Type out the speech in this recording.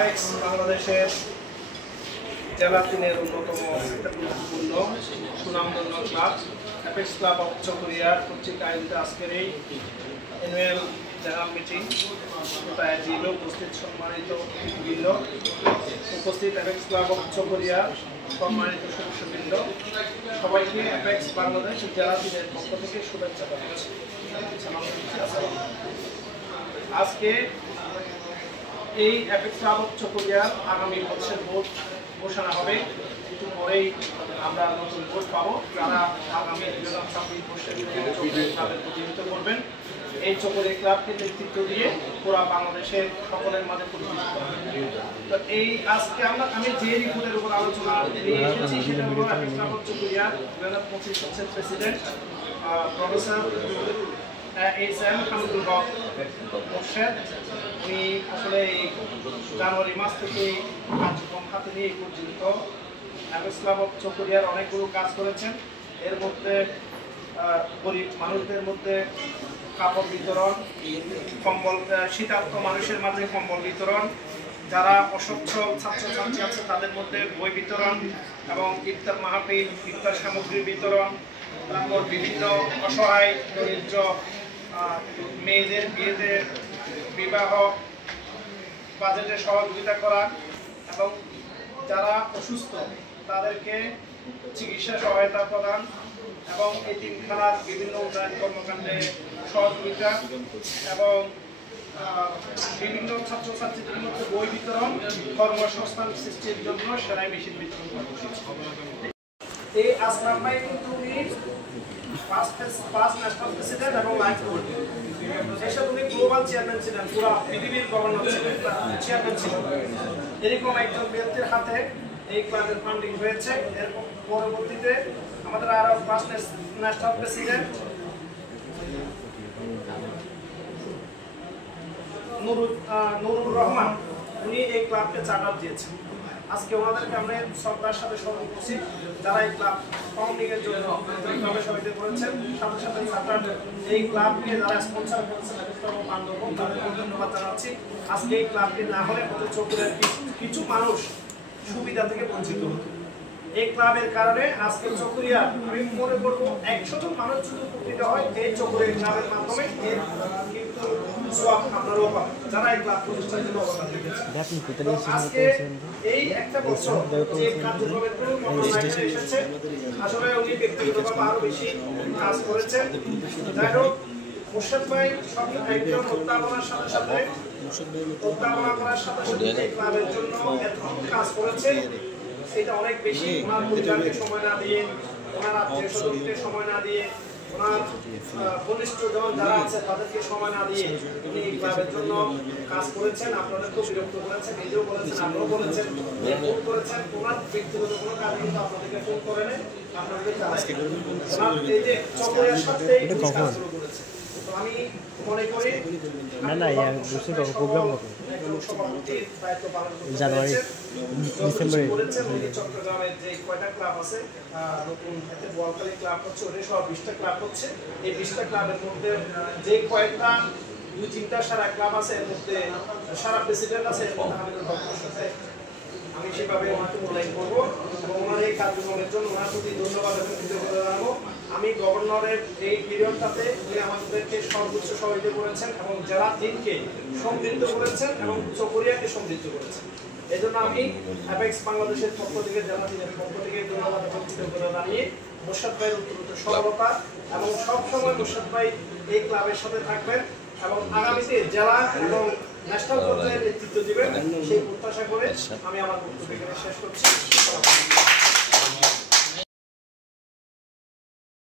Apex বাংলাদেশের জেলা 3-এর অন্যতম গুরুত্বপূর্ণ সুনামধন্য club apex club of Chakaria কর্তৃক আয়োজিত আজকের এই অ্যানুয়াল জেনারেল মিটিং জিলো উপস্থিত সম্মানিত বৃন্দ, উপস্থিত অ্যাপেক্স ক্লাব অফ চকরিয়া সম্মানিত সদস্যবৃন্দ, সবাইকে অ্যাপেক্স বাংলাদেশ জেলা 3-এর পক্ষ থেকে শুভেচ্ছা জানাচ্ছি। আজকে এই অ্যাপেক্স ক্লাব অফ চকরিয়ার আগামী বছরের ভোট ঘোষণা হবে। একটু পরেই আমরা নতুন ভোট পাবো, যারা আগামী 2026 বর্ষের ক্লাবের প্রতিনিধিত্ব করবেন। এই চকরিয়া ক্লাবকে নেতৃত্ব দিয়ে পুরা বাংলাদেশের সকলের মাঝে পরিচিত হবে। তো এই আজকে আমি যে রিপোর্টের উপর আলোচনা নিয়ে এসেছি সেটা হলো অ্যাপেক্স ক্লাব অফ চকরিয়া 2025 বর্ষের প্রেসিডেন্ট প্রফেসর এস.এম. হামিদুল হক মোর্শেদ। উনি আসলে এই জানুয়ারি মাস থেকে কার্যক্রম হাতে নিয়ে পর্যন্ত অ্যাপেক্স ক্লাব অফ চকরিয়ার অনেকগুলো কাজ করেছেন। এর মধ্যে গরিব মানুষদের মধ্যে কাপড় বিতরণ, কম্বল, শীতার্ত মানুষের মাঝে কম্বল বিতরণ, যারা অসচ্ছল ছাত্রছাত্রী আছে তাদের মধ্যে বই বিতরণ এবং ইফতার মাহফিল, ইফতার সামগ্রী বিতরণ, তারপর বিভিন্ন অসহায় দরিদ্র মেয়েদের বিয়েতে বিবাহ বাজেটে সহযোগিতা করা এবং যারা অসুস্থ তাদেরকে চিকিৎসা সহায়তা প্রদান এবং এতিমখানার বিভিন্ন উন্নয়ন কর্মকাণ্ডে সহযোগিতা এবং বিভিন্ন ছাত্রছাত্রীদের মধ্যে বই বিতরণ, কর্মসংস্থান সৃষ্টির জন্য সেলাই মেশিন বিতরণ করা। এই আসলাম ভাই কিন্তু উনি ফার্স্ট ন্যাশনাল প্রেসিডেন্ট এবং লাইফ বোর্ড এসব উনি গ্লোবাল চেয়ারম্যান ছিলেন, পুরো পৃথিবীর গভর্নর ছিলেন, চেয়ারম্যান ছিলেন। এরকম একজন ব্যক্তির হাতে এই ক্লাবের ফান্ডিং হয়েছে। এর পরবর্তীতে আমাদের আরো ফার্স্ট ন্যাশনাল প্রেসিডেন্ট নুরুর রহমান, উনি এই ক্লাবকে চার্টার দিয়েছেন। আজকে ওনাদেরকে আমরা শ্রদ্ধার সাথে স্মরণ করছি, যারা এই ক্লাব ফাউন্ডিংয়ের জন্য ক্লাবে সহায়তা করেছেন। সাথে সাথে চার্টার এই ক্লাবকে যারা স্পন্সর করেছেন বান্ধব তাদেরকে ধন্যবাদ জানাচ্ছি। আজকে এই ক্লাবটি না হলে আমাদের চকরিয়ার কিছু মানুষ সুবিধা থেকে বঞ্চিত হতো। এই ক্লাবের কারণে আজকে চকরিয়া আমি মনে করবো 100 জন মানুষ যদি উপকৃত হয় এই চকরিয়া ক্লাবের মাধ্যমে, এর কিন্তু সওয়াব আপনারাও পাবেন যারা এই ক্লাব প্রতিষ্ঠার জন্য অবদান রেখেছেন। আজকে এই একটা বছর যে কার্যক্রমের পরিকল্পনা এসেছে, আসলে উনি ব্যক্তিগতভাবে আরো বেশি কাজ করেছেন। যাই হোক, মোর্শেদ ভাই সব একজন উদ্ভাবনার সাথে সাথে উদ্ভাবনা করার সাথে সাথে এই ক্লাবের জন্য এত কাজ করেছে, এটা অনেক বেশি। ওনার পরিবারকে সময় না দিয়ে, ওনার আত্মীয় স্বজনকে সময় না দিয়ে, ওনার ঘনিষ্ঠজন যারা আছে তাদেরকে সময় না দিয়ে উনি এই ক্লাবের জন্য কাজ করেছেন। আপনাদের খুব বিরক্ত করেছেন, নিজেও বলেছেন, আপনিও বলেছেন, ফোন করেছেন। ওনার ব্যক্তিগত কোনো কাজ কিন্তু আপনাদেরকে ফোন করে নেই, আপনাদের এই যে চকরিয়ার সাথে কাজ শুরু করেছে। তো আমি মনে করি জানুয়ারি ডিসেম্বরে চট্টগ্রামের যে কয়টা ক্লাব আছে নতুন বোয়ালখালী ক্লাব হচ্ছে, ওটা সব 20টা ক্লাব হচ্ছে। এই 20টা ক্লাবের মধ্যে যে কয়েকটা 2-3টা সারা ক্লাব আছে, এর মধ্যে সারা প্রেসিডেন্ট আছে, এর মধ্যে হামিদুল হকের সাথে আমি সেভাবে ওনাকে মূল্যায়ন করবো এবং ওনার এই কার্যক্রমের জন্য ওনার প্রতি ধন্যবাদ এবং কৃতজ্ঞতা জানাবো। আমি গভর্নরের এই পিরিয়ডটাতে উনি আমাদেরকে সর্বোচ্চ সহযোগিতা করেছেন এবং জেলা 3কে সমৃদ্ধ করেছেন এবং চকরিয়াকে সমৃদ্ধ করেছেন। এই জন্য আমি অ্যাপেক্স বাংলাদেশের পক্ষ থেকে, জেলা 3-এর পক্ষ থেকে ধন্যবাদ এবং কৃতজ্ঞতা জানিয়ে মোর্শেদ ভাইয়ের উত্তরোত্তর সফলতা এবং সবসময় মোর্শেদ ভাই এই ক্লাবের সাথে থাকবেন এবং আগামীতে জেলা এবং ন্যাশনাল পর্যায়ে নেতৃত্ব দিবেন, সেই প্রত্যাশা করে আমি আমার বক্তব্য এখানে শেষ করছি।